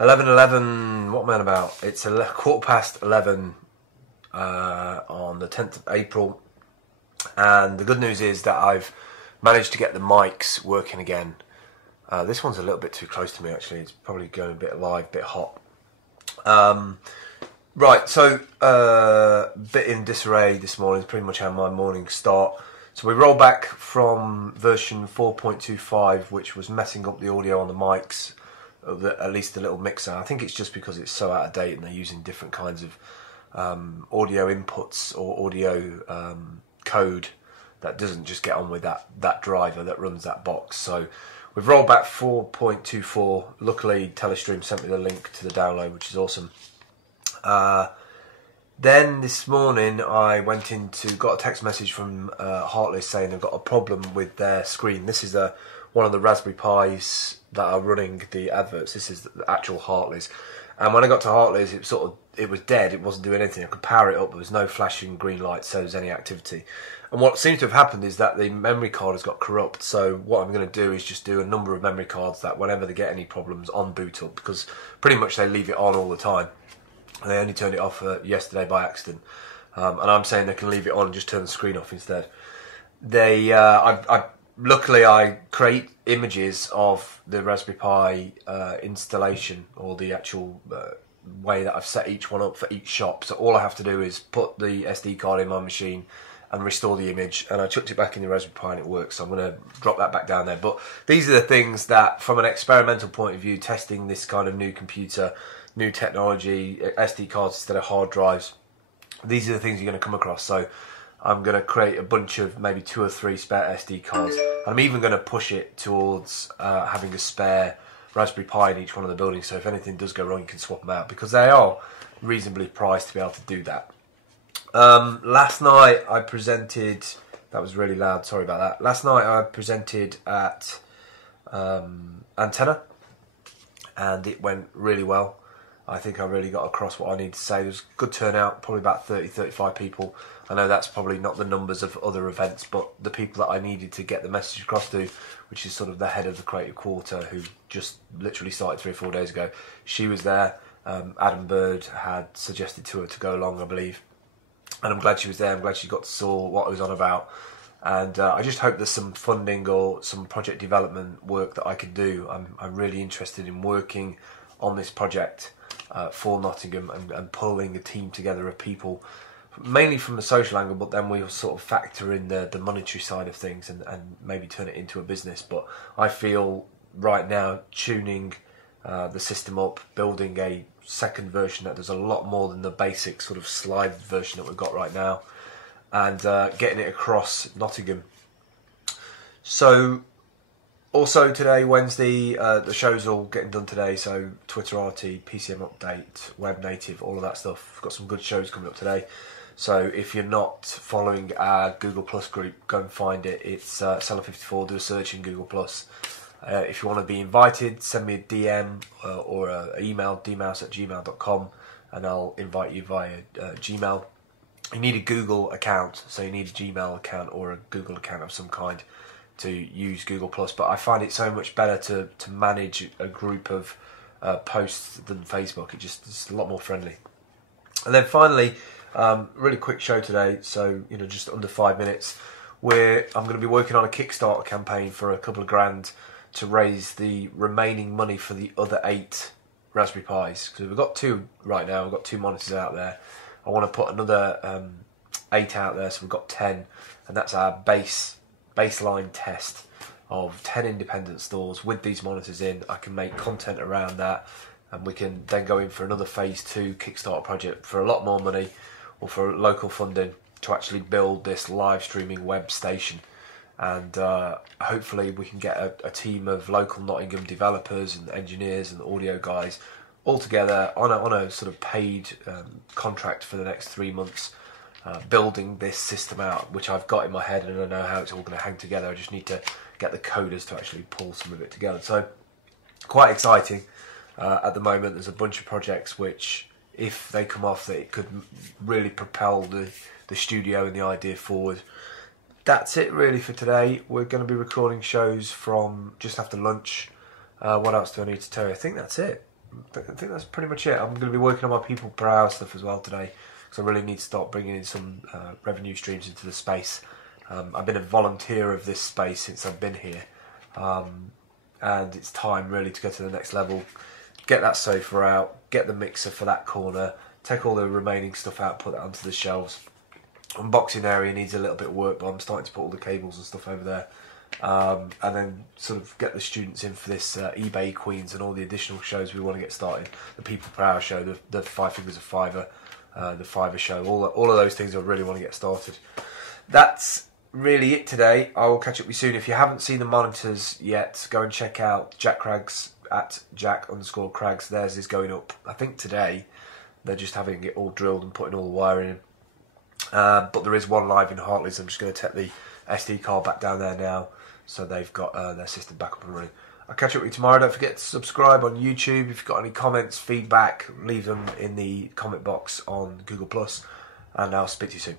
11:11. What am I on about? It's 11:15 on the 10th of April, and the good news is that I've managed to get the mics working again. This one's a little bit too close to me, actually. It's probably going a bit live, a bit hot. Right, so bit in disarray this morning. Pretty much how my mornings start. So we roll back from version 4.25, which was messing up the audio on the mics, at least the little mixer. I think it's just because it's so out of date and they're using different kinds of audio inputs or audio code that doesn't just get on with that driver that runs that box. So we've rolled back 4.24. Luckily, Telestream sent me the link to the download, which is awesome. Then this morning I got a text message from Heartless saying they've got a problem with their screen. This is one of the Raspberry Pis that are running the adverts. This is the actual Heartless. And when I got to Heartless, it was dead. It wasn't doing anything. I could power it up. There was no flashing green light, so there's any activity. And what seems to have happened is that the memory card has got corrupt. So what I'm going to do is just do a number of memory cards that whenever they get any problems on boot up, because pretty much they leave it on all the time. They only turned it off yesterday by accident, and I'm saying they can leave it on and just turn the screen off instead. Luckily I create images of the Raspberry Pi installation, or the actual way that I've set each one up for each shop. So all I have to do is put the SD card in my machine and restore the image, and I chucked it back in the Raspberry Pi and it works. So I'm going to drop that back down there. But these are the things that, from an experimental point of view, testing this kind of new computer, new technology, SD cards instead of hard drives, these are the things you're going to come across. So I'm going to create a bunch of maybe 2 or 3 spare SD cards. And I'm even going to push it towards having a spare Raspberry Pi in each one of the buildings, so if anything does go wrong you can swap them out, because they are reasonably priced to be able to do that. Last night I presented, that was really loud, sorry about that. Last night I presented at Antenna, and it went really well. I think I really got across what I need to say. There was a good turnout, probably about 30-35 people. I know that's probably not the numbers of other events, but the people that I needed to get the message across to, which is sort of the head of the Creative Quarter, who just literally started 3 or 4 days ago, she was there. Adam Bird had suggested to her to go along, I believe. And I'm glad she was there. I'm glad she got to see what I was on about. And I just hope there's some funding or some project development work that I can do. I'm really interested in working on this project for Nottingham and pulling a team together of people, mainly from the social angle, but then we'll sort of factor in the monetary side of things and maybe turn it into a business. But I feel right now tuning the system up, building a second version that does a lot more than the basic sort of slide version that we've got right now, and getting it across Nottingham. So also today, Wednesday, the show's all getting done today, so Twitter RT, PCM Update, Web Native, all of that stuff. We've got some good shows coming up today. So if you're not following our Google Plus group, go and find it. It's Seller54, do a search in Google Plus. If you want to be invited, send me a DM or an email, dmouse@gmail.com, and I'll invite you via Gmail. You need a Google account, so you need a Gmail account or a Google account of some kind to use Google Plus. But I find it so much better to manage a group of posts than Facebook. It's a lot more friendly. And then finally, really quick show today, so just under 5 minutes, where I'm going to be working on a Kickstarter campaign for a couple of grand to raise the remaining money for the other 8 Raspberry Pis. Because we've got 2 right now, we've got 2 monitors out there. I want to put another 8 out there, so we've got 10, and that's our baseline test of 10 independent stores with these monitors in. I can make content around that, and we can then go in for another phase 2 Kickstarter project for a lot more money, or for local funding, to actually build this live streaming web station. And hopefully we can get a team of local Nottingham developers and engineers and audio guys all together on a sort of paid contract for the next 3 months, building this system out, which I've got in my head, and I know how it's all going to hang together. I just need to get the coders to actually pull some of it together. So quite exciting. At the moment there's a bunch of projects which, if they come off, that it could really propel the studio and the idea forward. That's it really for today. We're going to be recording shows from just after lunch. What else do I need to tell you? I think that's it. I think that's pretty much it. I'm going to be working on my people per hour stuff as well today, because I really need to start bringing in some revenue streams into the space. I've been a volunteer of this space since I've been here, and it's time really to go to the next level, get that sofa out, get the mixer for that corner, take all the remaining stuff out, put that onto the shelves. Unboxing area needs a little bit of work, but I'm starting to put all the cables and stuff over there. And then sort of get the students in for this eBay Queens and all the additional shows we want to get started. The People Per Hour show, the Five Fingers of Fiverr, the Fiverr show, all of those things I really want to get started. That's really it today. I will catch up with you soon. If you haven't seen the monitors yet, go and check out Jack Craggs at Jack_Craggs. Theirs is going up, I think today. They're just having it all drilled and putting all the wiring in. But there is one live in Hartley's. I'm just going to take the SD card back down there now, so they've got their system back up and running. I'll catch up with you tomorrow. Don't forget to subscribe on YouTube. If you've got any comments, feedback, leave them in the comment box on Google+, and I'll speak to you soon.